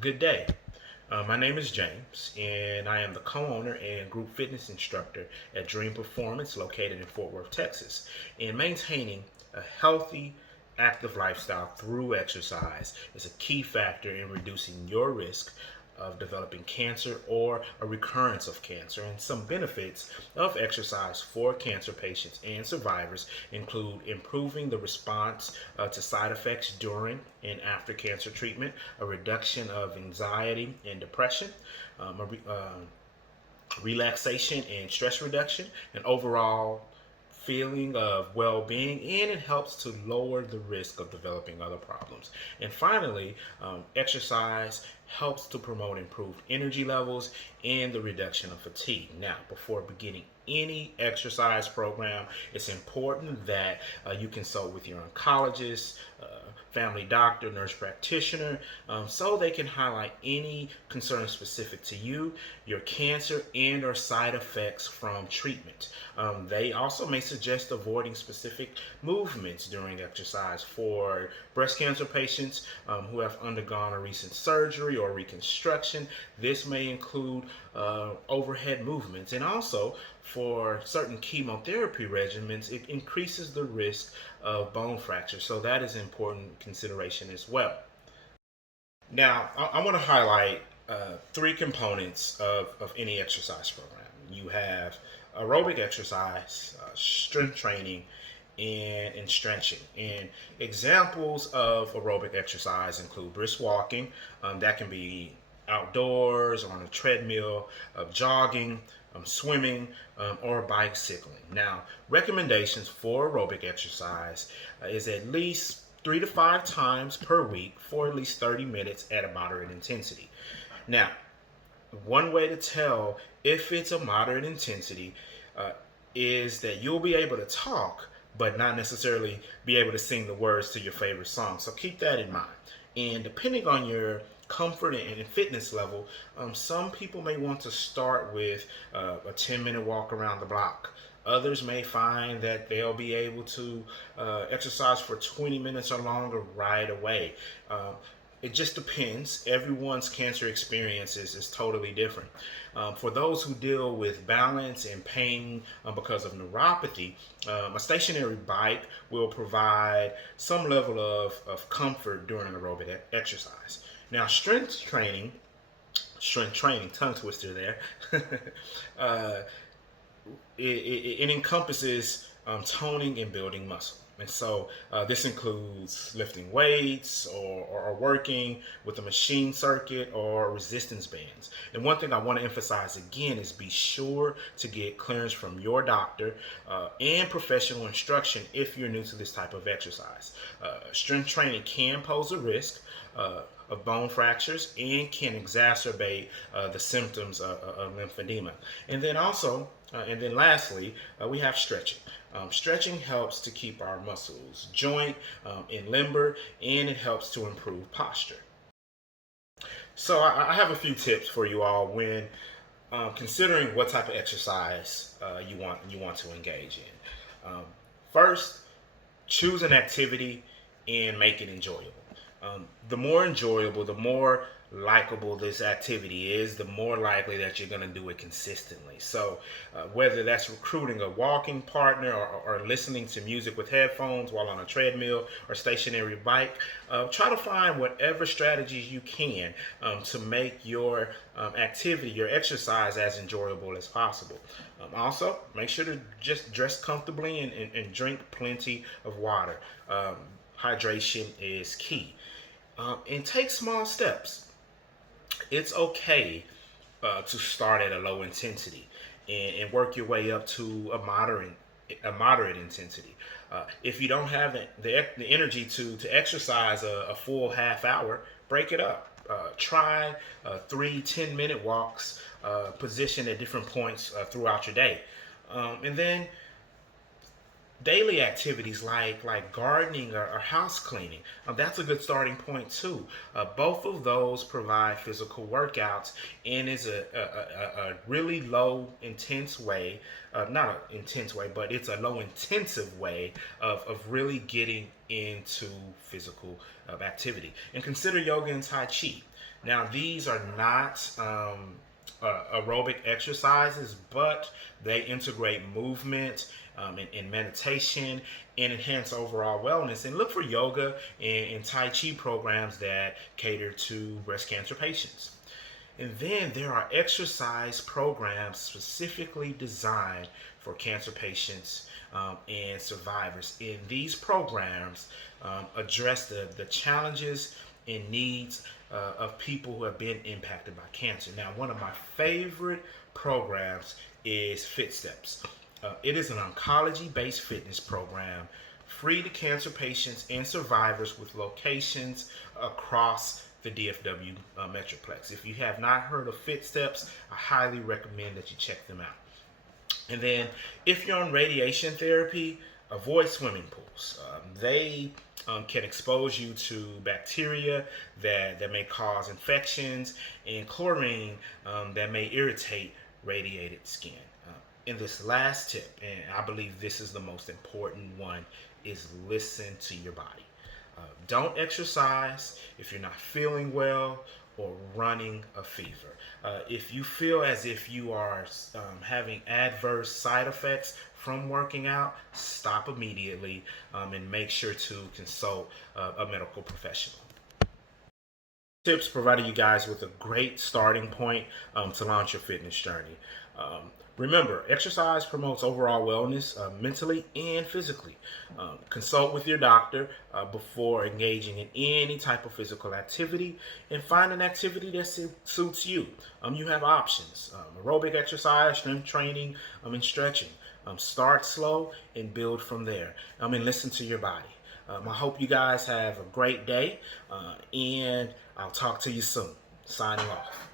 Good day. My name is James, and I am the co-owner and group fitness instructor at Dream Performance, located in Fort Worth, Texas. And maintaining a healthy, active lifestyle through exercise is a key factor in reducing your risk of developing cancer or a recurrence of cancer. And some benefits of exercise for cancer patients and survivors include improving the response to side effects during and after cancer treatment, a reduction of anxiety and depression, relaxation and stress reduction, and overall feeling of well-being, and it helps to lower the risk of developing other problems. And finally, exercise helps to promote improved energy levels and the reduction of fatigue. Now, before beginning any exercise program, it's important that you consult with your oncologist, family doctor, nurse practitioner, so they can highlight any concerns specific to you, your cancer, and or side effects from treatment. They also may suggest avoiding specific movements during exercise. For breast cancer patients who have undergone a recent surgery or reconstruction, this may include overhead movements. And also, for certain chemotherapy regimens, it increases the risk of bone fracture. So that is important consideration as well. Now, I want to highlight three components of any exercise program. You have aerobic exercise, strength training, and stretching. And examples of aerobic exercise include brisk walking, that can be outdoors, on a treadmill, jogging, swimming, or bicycling. Now, recommendations for aerobic exercise is at least 3 to 5 times per week for at least 30 minutes at a moderate intensity. Now, one way to tell if it's a moderate intensity is that you'll be able to talk, but not necessarily be able to sing the words to your favorite song. So keep that in mind. And depending on your comfort and fitness level, some people may want to start with a 10-minute walk around the block. Others may find that they'll be able to exercise for 20 minutes or longer right away. It just depends. Everyone's cancer experience is totally different. For those who deal with balance and pain because of neuropathy, a stationary bike will provide some level of comfort during aerobic exercise. Now, strength training, tongue twister there, uh, it encompasses toning and building muscle. And so this includes lifting weights or working with a machine circuit or resistance bands. And one thing I want to emphasize again is be sure to get clearance from your doctor and professional instruction if you're new to this type of exercise. Strength training can pose a risk of bone fractures and can exacerbate the symptoms of lymphedema. And then also, and then lastly, we have stretching. Stretching helps to keep our muscles joint and limber, and it helps to improve posture. So I have a few tips for you all when considering what type of exercise you want to engage in. First, choose an activity and make it enjoyable. The more enjoyable, the more likable this activity is, the more likely that you're going to do it consistently. So whether that's recruiting a walking partner or listening to music with headphones while on a treadmill or stationary bike, try to find whatever strategies you can to make your activity, your exercise, as enjoyable as possible. Also, make sure to just dress comfortably and drink plenty of water. Hydration is key. And take small steps. It's okay to start at a low intensity and work your way up to a moderate intensity. If you don't have the energy to exercise a full half hour, break it up. Try 3 10-minute walks positioned at different points throughout your day. And then daily activities like gardening or house cleaning, that's a good starting point too. Both of those provide physical workouts and is a really low intense way, not an intense way, but it's a low intensive way of really getting into physical activity. And consider yoga and tai chi. Now, these are not aerobic exercises, but they integrate movement and meditation and enhance overall wellness. And look for yoga and Tai Chi programs that cater to breast cancer patients. And then there are exercise programs specifically designed for cancer patients and survivors. And these programs address the challenges and needs of people who have been impacted by cancer. Now, one of my favorite programs is Fit Steps. It is an oncology based fitness program free to cancer patients and survivors with locations across the DFW Metroplex. If you have not heard of Fit Steps, I highly recommend that you check them out. And then, if you're on radiation therapy, avoid swimming pools. They can expose you to bacteria that may cause infections, and chlorine that may irritate radiated skin. And this last tip, and I believe this is the most important one, is listen to your body. Don't exercise if you're not feeling well or running a fever. If you feel as if you are having adverse side effects from working out, stop immediately and make sure to consult a medical professional. Tips provided you guys with a great starting point to launch your fitness journey. Remember, exercise promotes overall wellness mentally and physically. Consult with your doctor before engaging in any type of physical activity and find an activity that suits you. You have options: aerobic exercise, strength training, and stretching. Start slow and build from there. And listen to your body. I hope you guys have a great day, and I'll talk to you soon. Signing off.